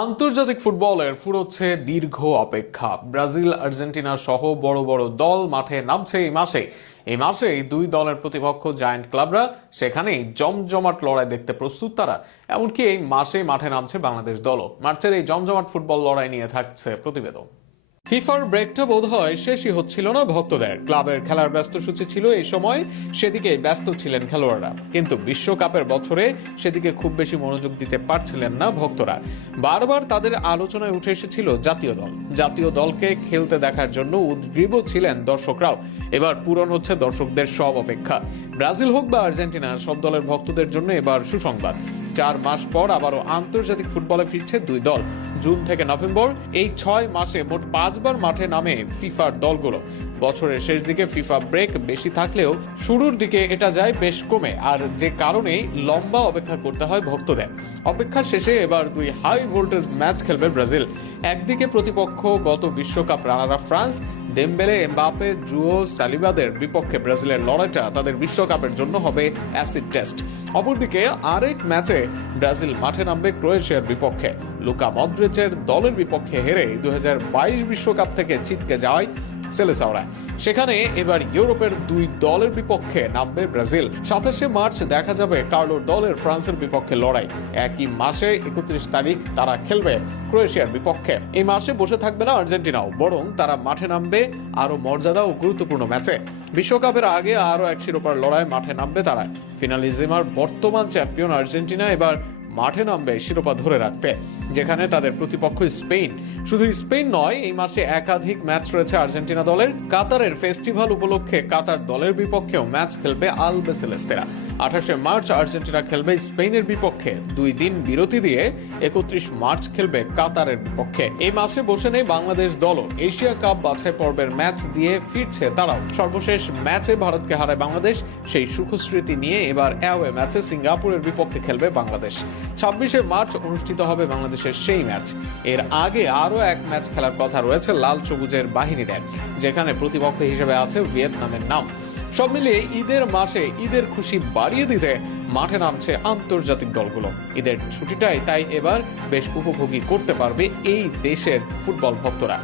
আন্তর্জাতিক ফুটবলের ফুরোচ্ছে দীর্ঘ অপেক্ষা। ব্রাজিল, আর্জেন্টিনা সহ বড় বড় দল মাঠে নামছে এই মাসেই দুই দলের প্রতিপক্ষ জায়ান্ট ক্লাবরা সেখানেই জমজমাট লড়াই দেখতে প্রস্তুত তারা। এমনকি এই মাসেই মাঠে নামছে বাংলাদেশ দলও। মার্চের এই জমজমাট ফুটবল লড়াই নিয়ে থাকছে প্রতিবেদন। ফিফার ব্রেকটা বোধ হয় শেষই হচ্ছিল না ভক্তদের। ক্লাবের খেলার ব্যস্ত সূচি ছিল এই সময়, সেদিকে ব্যস্ত ছিলেন খেলোয়াড়রা, কিন্তু বিশ্বকাপের বছরে সেদিকে খুব বেশি মনোযোগ দিতে পারছিলেন না ভক্তরা। বারবার তাদের আলোচনায় উঠে এসেছিল জাতীয় দলকে খেলতে দেখার জন্য উদ্গ্রীব ছিলেন দর্শকরাও। এবার পূরণ হচ্ছে দর্শকদের সব অপেক্ষা। ব্রাজিল হোক বা আর্জেন্টিনা, সব দলের ভক্তদের জন্য এবার সুসংবাদ। 4 মাস পর আবারও আন্তর্জাতিক ফুটবলে ফিরছে দুই দল। জুন থেকে নভেম্বর এই 6 মাসে মোট 5 বার মাঠে নামে ফিফার দলগুলো। বছরের শেষ দিকে ফিফা ব্রেক বেশি থাকলেও শুরুর দিকে এটা যায় বেশ কমে, আর যে কারণেই লম্বা অপেক্ষা করতে হয় ভক্তদের। অপেক্ষার শেষে এবার দুই হাই ভোল্টেজ ম্যাচ খেলবে ব্রাজিল। একদিকে প্রতিপক্ষ গত বিশ্বকাপ runner up France, Dembele, Mbappe, জুও, সালিবাদের বিপক্ষে ব্রাজিলের লড়াইটা তাদের বিশ্বকাপের জন্য হবে অ্যাসিড টেস্ট। অপরদিকে আরেক ম্যাচে ব্রাজিল মাঠে নামবে ক্রোয়েশিয়ার বিপক্ষে। লুকা মদ্রিচের দলের বিপক্ষে হেরে 2022 বিশ্বকাপ থেকে ছিটকে যায় সেলেসাওরা। সেখানে এবার ইউরোপের দুই দলের বিপক্ষে নামবে ব্রাজিল। 27 মার্চ দেখা যাবে কার্লোর দলের ফ্রান্সের বিপক্ষে লড়াই। একই মাসে 31 তারিখ তারা খেলবে ক্রোয়েশিয়ার বিপক্ষে। এই মাসে বসে থাকবে না আর্জেন্টিনাও, বরং তারা মাঠে নামবে আরো মর্যাদা ও গুরুত্বপূর্ণ ম্যাচে। বিশ্বকাপের আগে আরো এক শিরোপার লড়াই মাঠে নামবে তারা। ফিনালিজিমার বর্তমান চ্যাম্পিয়ন আর্জেন্টিনা এবার মাঠে নামবে শিরোপা ধরে রাখতে, যেখানে তাদের প্রতিপক্ষ স্পেন। শুধু স্পেন নয়, এই মাসে একাধিক ম্যাচ রয়েছে আর্জেন্টিনা দলের। কাতারের ফেস্টিভ্যাল উপলক্ষে কাতার দলের বিপক্ষেও ম্যাচ খেলবে আলবেসেলেস্তেরা। 28 মার্চ আর্জেন্টিনা খেলবে স্পেনের বিপক্ষে। 2 দিন বিরতি দিয়ে 31 মার্চ খেলবে কাতারের বিপক্ষে। এই মাসে বসে নেই বাংলাদেশ দলও। এশিয়া কাপ বাছাই পর্বের ম্যাচ দিয়ে ফিরছে তারাও। সর্বশেষ ম্যাচে ভারতকে হারায় বাংলাদেশ। সেই সুখস্মৃতি নিয়ে এবার অ্যাওয়ে ম্যাচে সিঙ্গাপুরের বিপক্ষে খেলবে বাংলাদেশ। 26 মার্চ অনুষ্ঠিত হবে বাংলাদেশের সেই ম্যাচ। এর আগে আরো এক ম্যাচ খেলার কথা রয়েছে লাল সবুজের বাহিনীদের, যেখানে প্রতিপক্ষ হিসেবে আছে ভিয়েতনামের নাম। সব মিলিয়ে ঈদের মাসে ঈদের খুশি বাড়িয়ে দিতে মাঠে নামছে আন্তর্জাতিক দলগুলো। ঈদের ছুটিটাই তাই এবার বেশ উপভোগী করতে পারবে এই দেশের ফুটবল ভক্তরা।